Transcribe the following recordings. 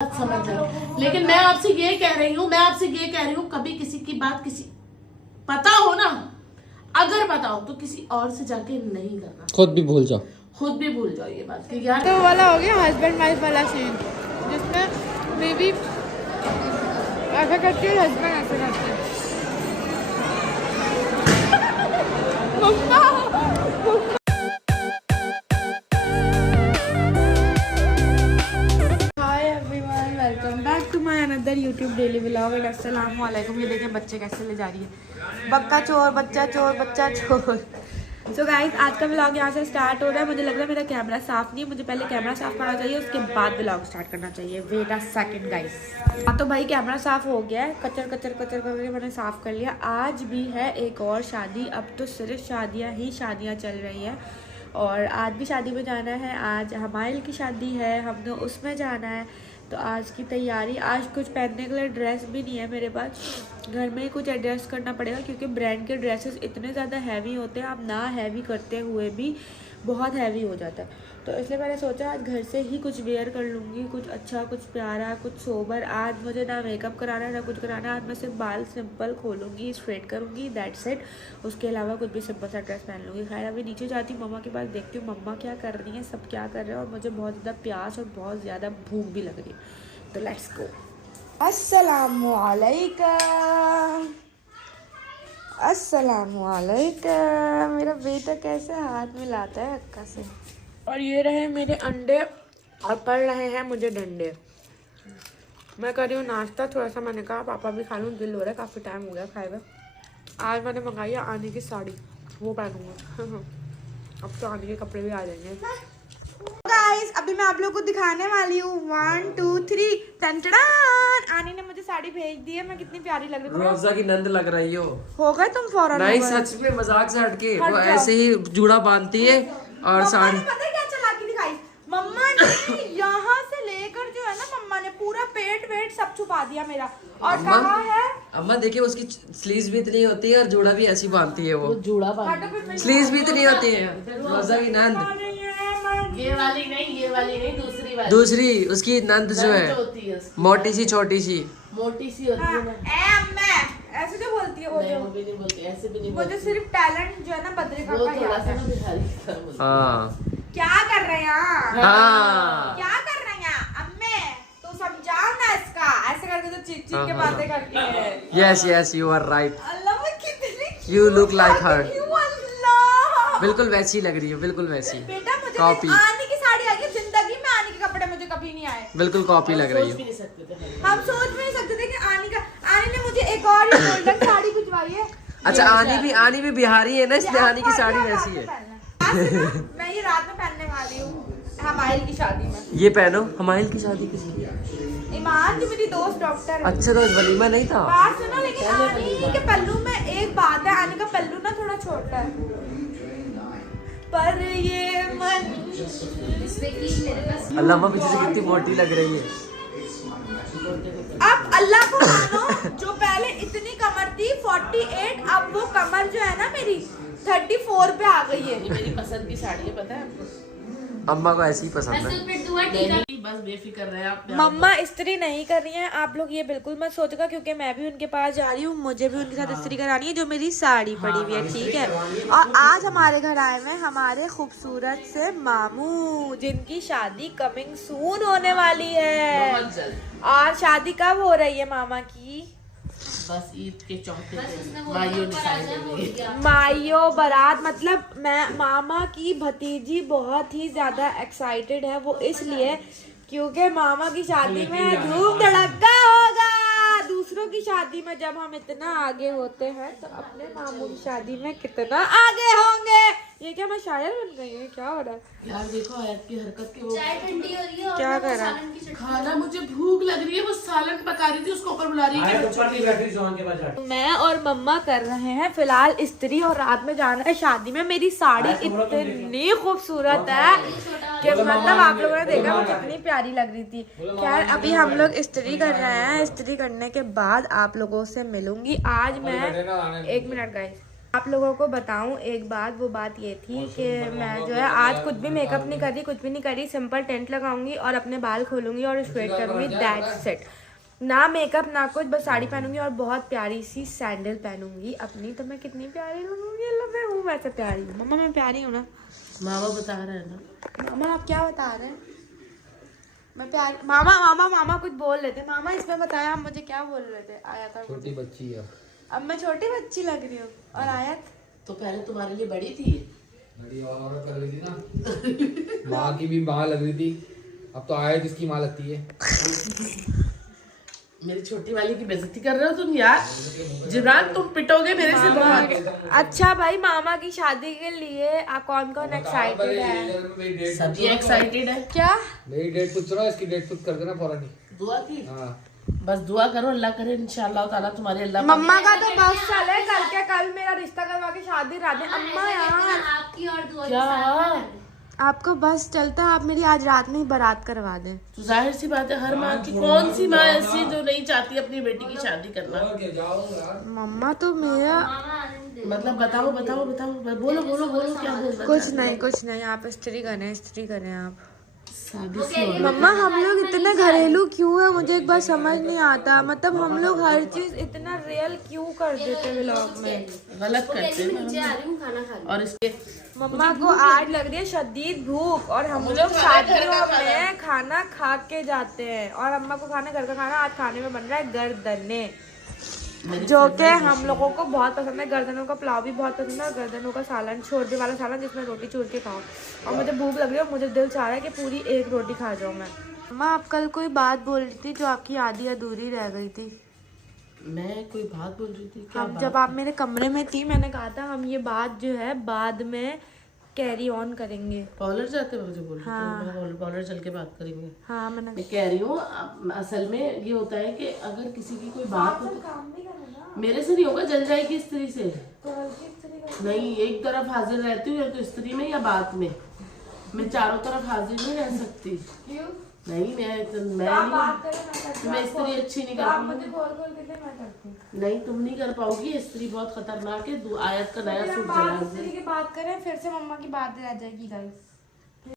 समझ रहे। लेकिन मैं आपसे ये कह रही हूँ कभी किसी की बात किसी पता हो ना, अगर पता हो तो किसी और से जाके नहीं करना, खुद भी भूल जाओ ये बात कि यार। तो वाला हो गया हस्बैंड वाइफ वाला सीन, जिसमें बीवी ऐसा करती है, हस्बैंड ऐसा करते हैं। Hi everyone, welcome back to my another YouTube daily vlog and अस्सलाम वालेकुम। ये देखें बच्चे कैसे ले जा रही है, बच्चा चोर बच्चा चोर। सो गाइस, आज का व्लॉग यहाँ से स्टार्ट हो रहा है। मुझे लग रहा है मेरा कैमरा साफ नहीं है, मुझे पहले कैमरा साफ करना चाहिए, उसके बाद व्लॉग स्टार्ट करना चाहिए। Wait a second guys. हाँ तो भाई कैमरा साफ हो गया है, कचर करके मैंने साफ कर लिया। आज भी है एक और शादी, अब तो सिर्फ शादियाँ चल रही है और आज भी शादी में जाना है। आज हमाइल की शादी है, हमने उसमें जाना है, तो आज की तैयारी। आज कुछ पहनने के लिए ड्रेस भी नहीं है मेरे पास, घर में ही कुछ एडजस्ट करना पड़ेगा क्योंकि ब्रांड के ड्रेसेस इतने ज़्यादा हैवी होते हैं, आप ना हैवी करते हुए भी बहुत हैवी हो जाता है। तो इसलिए मैंने सोचा आज घर से ही कुछ वेयर कर लूँगी, कुछ अच्छा, कुछ प्यारा, कुछ सोबर। आज मुझे ना मेकअप कराना है ना कुछ कराना है, आज मैं सिर्फ बाल सिंपल खोलूँगी, स्ट्रेट करूँगी, दैट्स इट। उसके अलावा कुछ भी सिंपल सा ड्रेस पहन लूँगी। खैर अभी नीचे जाती हूँ, मम्मा के पास देखती हूँ मम्मा क्या कर रही हैं, सब क्या कर रहे हैं, और मुझे बहुत ज़्यादा प्यास और बहुत ज़्यादा भूख भी लग रही है। तो लेट्स गो। अस्सलामुअलैकुम। मेरा बेटा कैसे हाथ मिलाता है अक्का से। और ये रहे मेरे अंडे और पड़ रहे हैं मुझे डंडे। मैं कर रही हूँ नाश्ता थोड़ा सा, मैंने कहा पापा भी खा लूँ, दिल हो रहा है, काफ़ी टाइम हो गया खाए हुए। आज मैंने मंगाई है आने की साड़ी, वो पहनूंगा। अब तो आने के कपड़े भी आ जाएंगे। गाइस अभी मैं आप लोगों को दिखाने वाली हूँ 1 2 3 टंटड़ान। आनी ने मुझे साड़ी भेज दी है, मैं कितनी प्यारी लग रही हूँ। रोजा की नंद लग रही हो गए तुम फौरन? नहीं सच में, मजाक से हटके वो ऐसे ही जूड़ा बांधती है और साड़ी। पता है क्या चला के दिखाई मम्मा ने, यहाँ से लेकर जो है ना मम्मा ने पूरा पेट वेट सब छुपा दिया मेरा। और कहा है अम्मा देखिए उसकी स्लीव्स भी इतनी होती है और जूड़ा भी ऐसी बांधती है, वो जूड़ा बांध, स्लीव्स भी इतनी होती है। रोजा की नंद ये वाली नहीं, दूसरी उसकी नंद जो है होती है, मोटी सी छोटी सी मोटी सी होती है ना। ऐसे जो बोलती है वो भी नहीं बोलती, ऐसे भी नहीं मुझे बोलती। सिर्फ टैलेंट जो है ना बद्रिका वो का थोड़ा याद सा है। ना बिहारी की तरह बोलती है। हाँ क्या कर रहे हैं हाँ क्या कर रहे हैं अम्मे, तो समझाओ ना इसका। ऐसे करके तो चीख चीख के बातें करती है। यस यू आर राइट, अल्लाह मैं कितनी यू लुक लाइक हर। अल्लाह बिल्कुल वैसी लग रही है, बिल्कुल वैसी। बेटा मुझे कॉपी, आने की साड़ी आ गई, जिंदगी में आने के कपड़े मुझे कभी नहीं आए। बिल्कुल कॉपी लग रही सोच भी है। नहीं सकते थे। हम सोच भी नहीं सकते थे कि आने ने मुझे एक और गोल्डन साड़ी भिजवाई है। अच्छा आनी भी बिहारी है ना, इसलिए आनी की साड़ी वैसी है। मैं ये रात में पहनने वाली हूँ हमाइल की शादी में। ये पहनो, हमाइल की शादी किसी। ईमान जो मेरी दोस्त डॉक्टर है। अच्छा तो वलीमा नहीं था। बात सुनो, लेकिन आनी के पल्लू में एक बात है, आनी का पल्लू ना थोड़ा छोटा है, पर ये मन अल्लाह पीछे से कितनी मोटी लग रही है। अब अल्लाह को मानो, जो पहले इतनी कमर थी 48, अब वो कमर जो है ना मेरी 34 पे आ गई है। ये मेरी पसंद की साड़ी है, पता है अम्मा को ऐसी ही पसंद है। बस बेफिक्र रहे आप। मम्मा इस्त्री नहीं कर रही हैं आप लोग, ये बिल्कुल मत सोचेगा क्योंकि मैं भी उनके पास जा रही हूँ, मुझे भी उनके साथ इस्त्री करानी है जो मेरी साड़ी पड़ी हुई है, ठीक है। और आज हमारे घर आए हुए हमारे खूबसूरत से मामू, जिनकी शादी कमिंग सून होने वाली है। बहुत जल्द। और शादी कब हो रही है मामा की? बस ईद के चौथे दिन माइयों ने शादी में। माइयो बारात, मतलब मैं मामा की भतीजी बहुत ही ज्यादा एक्साइटेड है, वो इसलिए क्योंकि मामा की शादी में धूम धड़का होगा। दूसरों की शादी में जब हम इतना आगे होते हैं तो अपने मामू की शादी में कितना आगे होंगे। ये क्या मैं शायर बन गई हूँ, क्या हो रहा है यार? देखो आयत की हरकत के, वो चाय ठंडी हो रही है और क्या कर रहा खाना, मुझे भूख लग रही है, वो सालन पका रही थी, उसको ऊपर बुला रही है। मैं और मम्मा कर रहे हैं फिलहाल इस्त्री, और रात में जाना है शादी में। मेरी साड़ी इतनी खूबसूरत है कि मतलब आप लोगों ने देखा वो कितनी प्यारी लग रही थी। खैर अभी हम लोग इस्त्री कर रहे हैं, इस्त्री करने के बाद आप लोगों से मिलूंगी। आज मैं 1 मिनट गाइस, आप लोगों को बताऊं एक बात, वो बात ये थी कि मैं जो है आज कुछ भी मेकअप नहीं कर रही, कुछ भी नहीं करी, सिंपल टेंट लगाऊंगी और अपने बाल खोलूंगी और स्ट्रेट करूंगी, दैट्स इट। ना मेकअप ना कुछ, बस साड़ी पहनूंगी और बहुत प्यारी सी सैंडल पहनूंगी अपनी। तो मैं कितनी प्यारी लगूंगी, अल्लाह मैं हूँ वैसे प्यारी हूँ। मम्मा मैं प्यारी हूँ ना? मामा बता रहे हैं ना। मामा आप क्या बता रहे हैं? मैं प्यारी। मामा मामा मामा कुछ बोल रहे थे। मामा इसमें बताया आप मुझे क्या बोल रहे थे? आया था छोटी बच्ची है। अब मैं छोटी बच्ची लग रही हूँ। और आयत तो पहले तुम्हारे लिए बड़ी थी। बड़ी और औरत लग रही थी ना। माँ की भी माँ लग रही थी, अब तो आयत इसकी माँ लगती है। मेरी छोटी वाली की बेइज्जती कर रहे हो तुम यार। जिब्रान तुम पिटोगे मेरे से बहुत। अच्छा भाई, मामा की शादी के लिए कौन कौन एक्साइटेड है? सभी एक्साइटेड है। क्या मेरी डेट पूछ रहा, इसकी डेट पूछ कर देना फौरन ही। दुआ की। हाँ बस दुआ करो, अल्लाह करे इंशाअल्लाह ताला तुम्हारे अल्लाह। मम्मा का तो बस चले, कल के कल मेरा रिश्ता करवा के शादी रात में। अम्मा यार आपकी और दुआ क्या आपको बस चलता है, आप मेरी आज रात में ही बारात करवा दें। तो जाहिर सी बात है, हर माँ की कौन सी माँ ऐसी जो नहीं चाहती अपनी बेटी की शादी करना। मम्मा तो मेरा मतलब बताओ बताओ बताओ, बोलो बोलो बोलो क्या बोलना। कुछ नहीं आप स्त्री करें आप। शादी से हो। मम्मा हम लोग इतने घरेलू क्यों है, मुझे एक बार समझ नहीं आता। मतलब हम लोग हर चीज इतना रियल क्यों कर देते व्लॉग में? गलत करते हैं नीचे आ रही हूँ खाना खा। और इसके मम्मा को आज लग रही है शदीद भूख और हम लोग शादियों में खाना खा के जाते हैं और अम्मा को खाना घर का खाना आज खाने में बन रहा है गर्दने, जो कि हम लोगों को बहुत पसंद है। गर्दनों का पुलाव भी बहुत पसंद है और गर्दनों का सालन, छोरदे वाला सालन जिसमें रोटी चूर के खाओ। और मुझे भूख लग रही है और मुझे दिल चाह रहा है कि पूरी एक रोटी खा जाऊँ मैं। अम्मा आप कल कोई बात बोल रही थी जो आपकी आधी अधूरी रह गई थी। मैं कोई बात बोल रही थी क्या? जब आप मेरे कमरे में थी मैंने कहा था हम ये बात जो है बाद में कैरी ऑन करेंगे। पार्लर जाते हुए मुझे बोल रही थी पार्लर चल के बात करेंगे। हाँ मैं कह रही हूँ असल में ये होता है कि अगर किसी की कोई बात हो तो मेरे से नहीं होगा, जल जाएगी स्त्री से। नहीं, एक तरफ हाजिर रहती हूँ या तो स्त्री में या बात में, मैं चारों तरफ हाजिर नहीं रह सकती। नहीं मैं स्त्री अच्छी नहीं कर पाऊंगी। नहीं तुम नहीं कर पाओगी, स्त्री बहुत खतरनाक है। आयत का नया सूट स्त्री की बात करें फिर से मम्मा की बात रह जाएगी गाइस।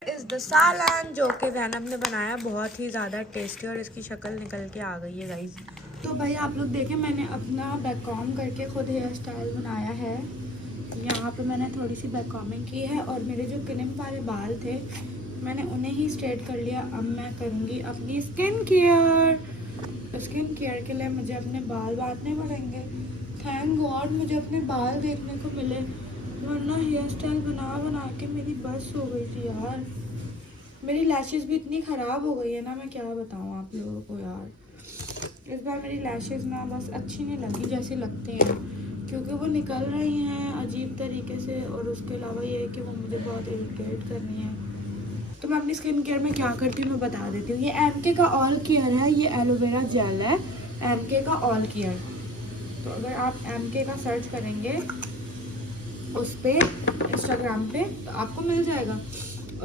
इस द सालन जो कि जैनब ने बनाया, बहुत ही ज़्यादा टेस्टी और इसकी शक्ल निकल के आ गई है गाइस। तो भाई आप लोग देखें, मैंने अपना बैक कॉम करके खुद हेयर स्टाइल बनाया है। यहाँ पे मैंने थोड़ी सी बैक कॉमिंग की है और मेरे जो क्लिप वाले बाल थे मैंने उन्हें ही स्ट्रेट कर लिया। अब मैं करूँगी अपनी स्किन केयर। स्किन केयर के लिए मुझे अपने बाल बांटने पड़ेंगे। थैंक गॉड मुझे अपने बाल देखने को मिले, वरना हेयर स्टाइल बना के मेरी बस हो गई थी यार। मेरी लैशेस भी इतनी ख़राब हो गई है ना, मैं क्या बताऊँ आप लोगों को यार। इस बार मेरी लैशेस ना बस अच्छी नहीं लगी जैसी लगती हैं, क्योंकि वो निकल रही हैं अजीब तरीके से। और उसके अलावा ये है कि वो मुझे बहुत इरिटेट करनी है। तो मैं अपनी स्किन केयर में क्या करती हूँ मैं बता देती हूँ। ये एमके का ऑल केयर है, ये एलोवेरा जेल है एमके का ऑल केयर। तो अगर आप एमके का सर्च करेंगे उस पर इंस्टाग्राम पे तो आपको मिल जाएगा।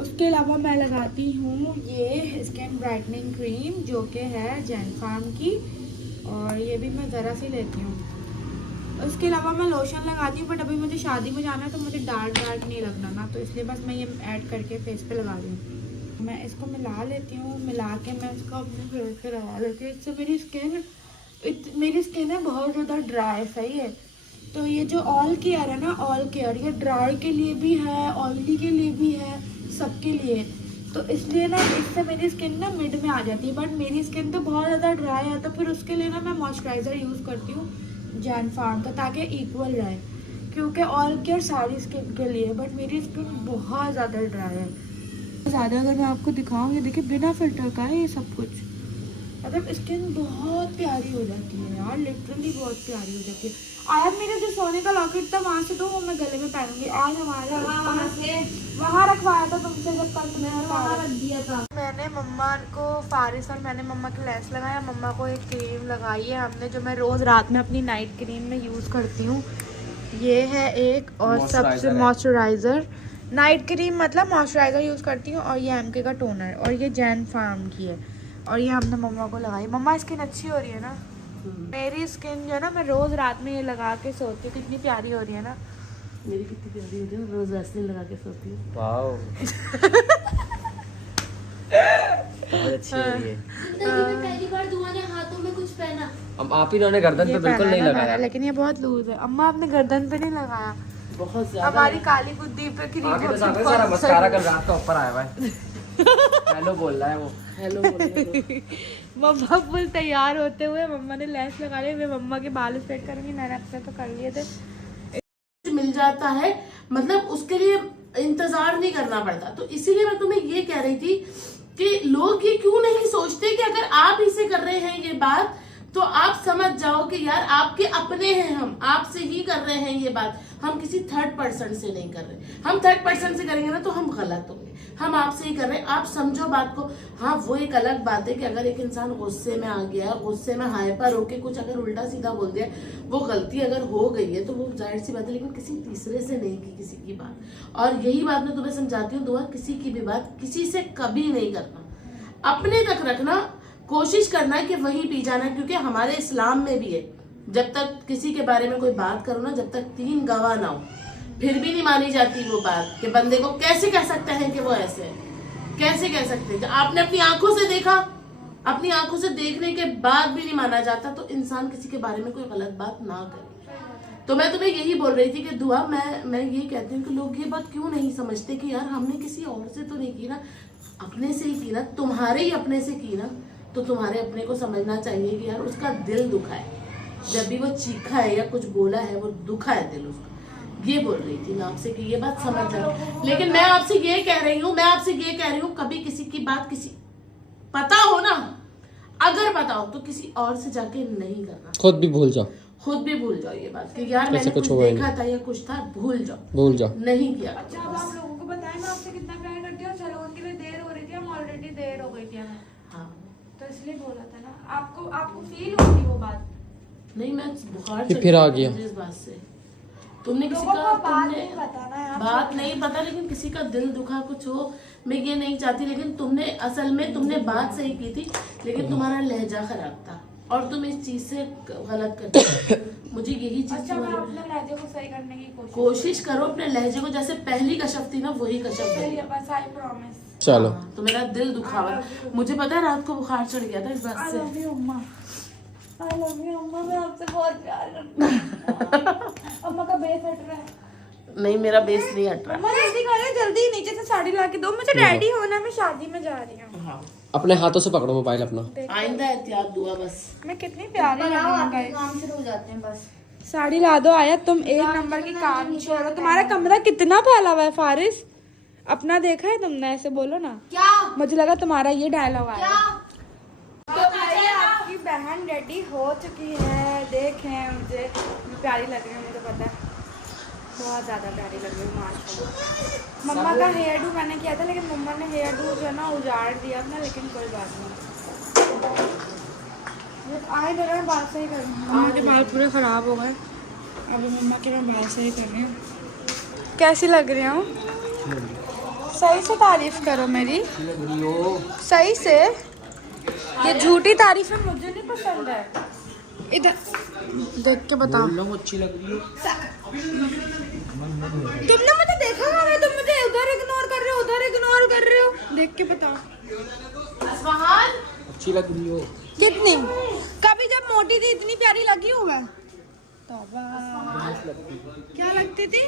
उसके अलावा मैं लगाती हूँ ये स्किन ब्राइटनिंग क्रीम जो कि है जैन फार्म की, और ये भी मैं ज़रा सी लेती हूँ। उसके अलावा मैं लोशन लगाती हूँ, बट अभी मुझे शादी में जाना है तो मुझे डार्क नहीं लगना ना, तो इसलिए बस मैं ये ऐड करके फेस पे लगा रही हूँ। मैं इसको मिला लेती हूँ, मिला के मैं इसको अपने फेस पे लगा लेती हूँ। इससे मेरी स्किन है बहुत ज़्यादा ड्राई, सही है। तो ये जो ऑल केयर है ना, ऑल केयर ये ड्राई के लिए भी है, ऑयली के लिए भी है, सबके लिए। तो इसलिए ना इससे मेरी स्किन ना मिड में आ जाती है, बट मेरी स्किन तो बहुत ज़्यादा ड्राई है। तो फिर उसके लिए ना मैं मॉइस्चराइज़र यूज़ करती हूँ जैन फार्म का, ताकि इक्वल रहे, क्योंकि ऑल केयर सारी स्किन के लिए, बट मेरी स्किन बहुत ज़्यादा ड्राई है। ज़्यादा अगर मैं आपको दिखाऊँ, ये देखिए बिना फिल्टर का है ये सब कुछ। मतलब स्किन बहुत प्यारी हो जाती है यार, लिटरली बहुत प्यारी हो जाती है। आज मेरा जो सोने का लॉकेट था वहाँ से तो वो मैं गले में पहनूंगी। आज हमारा वहाँ रखवाया था तुमसे, जब कल तुमने वहाँ रख दिया था। मैंने मम्मा को फारिस और मैंने मम्मा की लेस लगाया, मम्मा को एक क्रीम लगाई है हमने, जो मैं रोज़ रात में अपनी नाइट क्रीम में यूज़ करती हूँ। ये है एक, और सबसे मॉइस्चराइज़र नाइट क्रीम, मतलब मॉइस्चराइज़र यूज़ करती हूँ। और ये एमके का टोनर, और ये जैन फार्म की है, और ये हमने मम्मा को लगाई। मम्मा स्किन अच्छी हो रही है ना? मेरी स्किन जो है ना, मैं रोज़ रात में ये लगा के सोती हूँ, कितनी प्यारी हो रही है ना। मेरी कितनी प्यारी होती है ना, रोज वैसलीन लगा के सोती हूँ। वाओ बहुत अच्छी हो रही है। पहली बार दुआ ने हाथों में कुछ पहना। अब आप ही इन्होंने गर्दन पे बिल्कुल नहीं लगाया। लेकिन ये बहुत लूज है। अम्मा आपने गर्दन पे नहीं लगाया। बहुत ज्यादा हमारी काली बुद्धि पे क्रीम आगे तो सारा मस्कारा कल रात का ऊपर आया हुआ है। हेलो बोल रहा है वो। हेलो बोलने को। मम्मा फुल तैयार होते हुए मम्मा ने लेस लगा ली। मैं मम्मा के बाल स्ट्रेट करूंगी, मैंने अपने तो कर लिए थे। मिल जाता है, मतलब उसके लिए इंतजार नहीं करना पड़ता। तो इसीलिए मैं तुम्हें ये कह रही थी कि लोग ये क्यों नहीं सोचते कि अगर आप ही से कर रहे हैं ये बात, तो आप समझ जाओ कि यार आपके अपने हैं, हम आपसे ही कर रहे हैं ये बात, हम किसी थर्ड पर्सन से नहीं कर रहे। हम थर्ड पर्सन से करेंगे ना तो हम गलत होंगे। हम आपसे ही कर रहे हैं, आप समझो बात को। हाँ, वो एक अलग बात है कि अगर एक इंसान गुस्से में आ गया, गुस्से में हाइपर होके कुछ अगर उल्टा सीधा बोल दिया, वो गलती अगर हो गई है तो वो जाहिर सी बात है, लेकिन किसी तीसरे से नहीं की किसी की बात। और यही बात मैं तुम्हें समझाती हूँ, दुआ किसी की भी बात किसी से कभी नहीं करना, अपने तक रखना, कोशिश करना कि वही पी जाना। क्योंकि हमारे इस्लाम में भी है, जब तक किसी के बारे में कोई बात करो ना, जब तक 3 गवाह ना हो, फिर भी नहीं मानी जाती वो बात कि बंदे को कैसे कह सकते हैं कि वो ऐसे है, कैसे कह सकते हैं। आपने अपनी आंखों से देखा, अपनी आंखों से देखने के बाद भी नहीं माना जाता, तो इंसान किसी के बारे में कोई गलत बात ना करे। तो मैं तुम्हें यही बोल रही थी कि दुआ, मैं ये कहती हूँ कि लोग ये बात क्यों नहीं समझते कि यार हमने किसी और से तो नहीं की ना, अपने से ही की ना, तुम्हारे ही अपने से की ना। तो तुम्हारे अपने को समझना चाहिए कि यार उसका दिल दुखा है, जब भी वो चीखा है या कुछ बोला है, वो दुखा है दिल उसका। ये बोल रही थी मैं आपसे कि ये बात समझ जाओ। लेकिन मैं आपसे ये कह रही हूँ, कभी किसी की बात किसी पता हो ना, अगर पता हो तो किसी और से जाके नहीं करना। खुद भी भूल जाओ ये बात कि यार मैंने कुछ देखा था या कुछ था, भूल जाओ, नहीं किया। अच्छा, अब आप लोगों को बताएं मैं आपसे कितना प्यार करती हूँ। चलो उनके लिए देर हो रही थी, हम ऑलरेडी देर हो गई थी हमें, हाँ, तो इसलिए बोला था ना। आपको फील होती वो बात? नहीं, मैं बुखार फिर आ गया इस बात से। तुमने किसी का बात नहीं पता, लेकिन किसी का दिल दुखा कुछ हो, मैं ये नहीं चाहती। लेकिन तुमने बात सही की थी, लेकिन तुम्हारा लहजा खराब था और तुम इस चीज से गलत करते हो। मुझे यही चीज। अच्छा, मैं अपने लहजे को सही करने की कोशिश करो, अपने लहजे को जैसे पहली कशफ थी ना, वही कशफ करिए बस। I promise. चलो। तो मेरा दिल दुखा हुआ, मुझे पता है रात को बुखार चढ़ गया था इस बात से। आई लव यू अम्मा, मैं आपसे बहुत प्यार करती हूँ। अम्मा का बेस हट रहा है। नहीं, मेरा बेस नहीं हट रहा। अम्मा जल्दी करें, जल्दी नीचे से साड़ी ला के दो, मुझे रेडी होना है, मैं शादी में जा रही हूँ। हाँ, अपने हाथों से पकड़ो मोबाइल अपना। आइंदा एहतियात दुआ बस। मैं कितनी प्यारी लग रही हूँ गाइस। काम शुरू हो जाते हैं बस। साड़ी ला दो आया, तुम एक नंबर की काम चोर हो। तुम्हारा कमरा कितना फैला हुआ है फारिस, अपना देखा है तुमने? ऐसे बोलो ना। क्या? मुझे लगा तुम्हारा ये डायलॉग आया। तो आपकी बहन रेडी हो चुकी है, देखें मुझे प्यारी लग रही है, मुझे पता है बहुत ज़्यादा प्यारी लग रही है माशाल्लाह। मम्मा का हेयर डू मैंने किया था, लेकिन मम्मा ने हेयर डू जो है ना उजाड़ दिया अपना, लेकिन कोई बात नहीं। आए मेरा मैं बाल सही कर रही हूँ, मेरे बाल पूरे ख़राब हो गए, अब मम्मा के मैं बाल सही कर रही हूँ। कैसी लग रही हूँ? सही से तारीफ करो मेरी, सही से। ये झूठी तारीफें मुझे नहीं पसंद है। इधर देख के बताओ। अच्छी लग रही हो। तुमने मुझे देखा कहाँ है? तुम मुझे उधर इग्नोर कर रहे हो, उधर इग्नोर कर रहे हो। देख के बताओ। अच्छी लग रही हो। कितनी? कभी जब मोटी थी इतनी प्यारी लगी हूँ मैं? क्या लगती थी?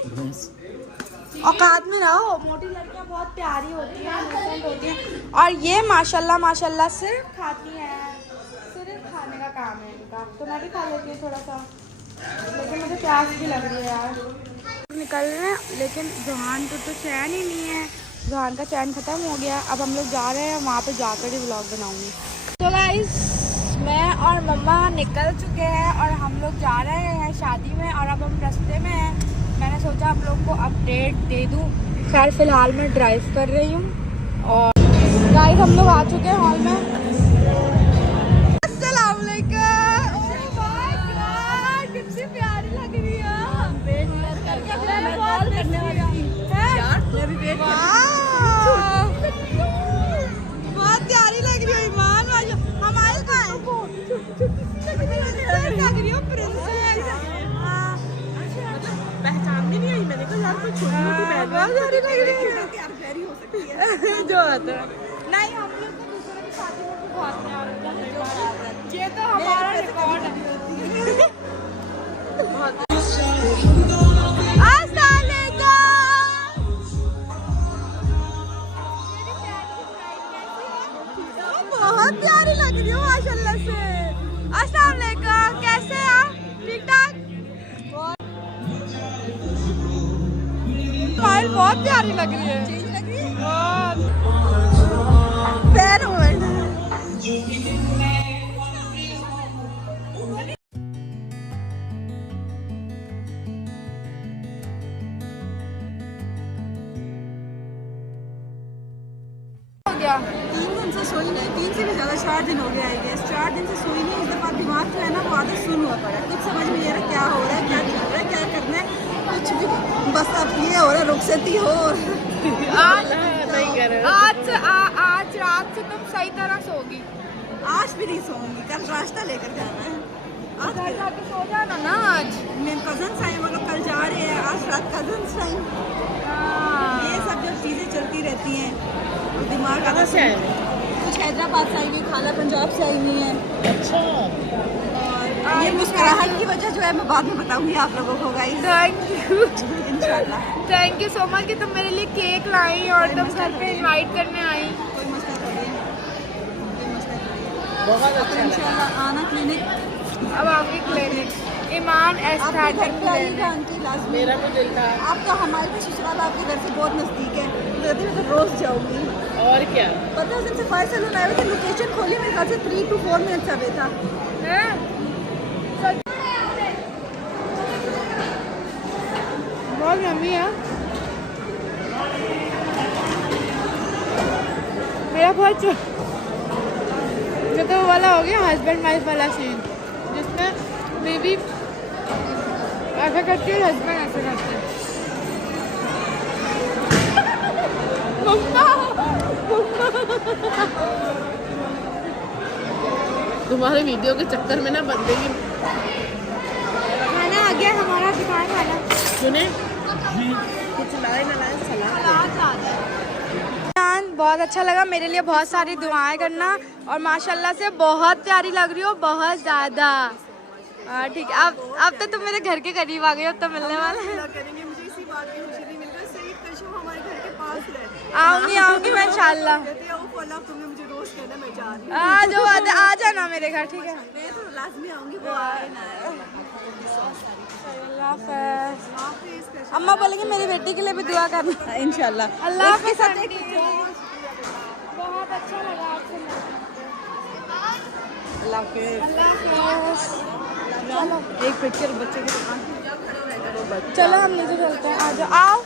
औकात में रहो। मोटी लड़कियाँ बहुत प्यारी होती हैं, इनोसेंट होती हैं, और ये माशाल्लाह सिर्फ खाती हैं, सिर्फ खाने का काम है इनका। तो मैं भी खा लेती हूँ थोड़ा सा, लेकिन मुझे प्यास भी लग रही है यार। निकल रहे हैं, लेकिन जोहान तो चैन ही नहीं है। जोहान का चैन ख़त्म हो गया। अब हम लोग जा रहे हैं, वहाँ पे जाकर ही व्लॉग बनाऊँगी। तो गाइस, मैं और मम्मा निकल चुके हैं और हम लोग जा रहे हैं शादी में, और अब हम रास्ते में हैं। मैंने सोचा आप लोगों को अपडेट दे दूं। खैर फिलहाल मैं ड्राइव कर रही हूँ। और गाइस, हम लोग आ चुके हैं हॉल में। अस्सलाम वालेकुम। ओह माय गॉड, कितनी प्यारी लग रही है। बहुत प्यारी लग रही है ईमान। हमारे कहाँ लग रही हो? प्रिंसेस। पहचान भी नहीं आई मैंने। बहुत प्यारी लग रही है। जो आता है नहीं, हम लोग तो दूसरे की शादी में भी बहुत प्यार होता है। ये तो हमारा रिकॉर्ड है। बहुत प्यारी लग रही हो माशाल्लाह से। अस्सलाम वालेकुम, कैसे हैं आप? ठीक ठाक। स्माइल बहुत प्यारी लग रही है। चेंज लग रही है पैर हो गया। 3 दिन से सोई नहीं, 3 से भी ज़्यादा 4 दिन हो गया है। 4 दिन से सोई नहीं। इस दफ़ा दिमाग जो है ना वो आदत सुन हुआ पड़ा। कुछ समझ में नहीं आ रहा क्या हो रहा है, क्या चल रहा है, क्या करना है, कुछ भी। बस अब ये हो रहा है रुखसती हो। आज रात से तुम सही तरह सोगी। आज भी नहीं सोऊंगी, कल रास्ता लेकर जाना है। आज घर जाके सो जाना ना। आज मेरे कजन्स आए, वो लोग कल जा रहे हैं। आज रात कजन्स टाइम, ये सब जब चीज़ें चलती रहती हैं तो दिमाग आता है। कुछ हैदराबाद से आई हुई, खाला पंजाब से आई हुई है। अच्छा। और ये मुस्कुराहट की वजह जो है मैं बाद में बताऊंगी आप लोगों को गाइस। थैंक यू इंशाल्लाह। थैंक यू सो मच कि तुम मेरे लिए केक लाई और तुम घर पे इनवाइट करने आई। कोई मसला थोड़ी है, कोई मसला थोड़ी है। बहुत अच्छा इंशाल्लाह आना क्लिनिक। अब आऊँगी क्लिनिक। ईमान एस्थेटिक क्लिनिक। मेरा भी दिल था। आप तो हमारे ससुराल आपके घर से बहुत नज़दीक है, तो रोज़ जाऊँगी। और क्या पता है, उनसे फायर सैलून आए हुए थे, लोकेशन खोली, मेरे ख्याल से 3 to 4 मिनट्स अवे था। बहुत यम्मी है। मेरा बहुत तो वाला हो गया हस्बैंड वाइफ वाला सीन, जिसमें बेबी ऐसा करती है, हस्बैंड ऐसा करते हैं। तुम्हारे वीडियो के चक्कर में ना बंदे की खाना आ गया हमारा दुकान वाला। सुने कुछ लाए ना लाए सलाद। बहुत अच्छा लगा, मेरे लिए बहुत सारी दुआएं करना, और माशाल्लाह से बहुत प्यारी लग रही हो, बहुत ज़्यादा। ठीक है, अब तो तुम मेरे घर के करीब आ गए, अब तो मिलने वाला है। आऊँगी मैं इंशाल्लाह। आ जाना मेरे घर, ठीक है। अम्मा बोलेंगे मेरी बेटी के लिए भी दुआ करना इंशाल्लाह। अल्लाह के साथ बहुत अच्छा लगा आपसे। अल्लाह के चलो एक पिक्चर बच्चे के दुकान। चलो हम नीचे चलते हैं, आ जाओ। आओ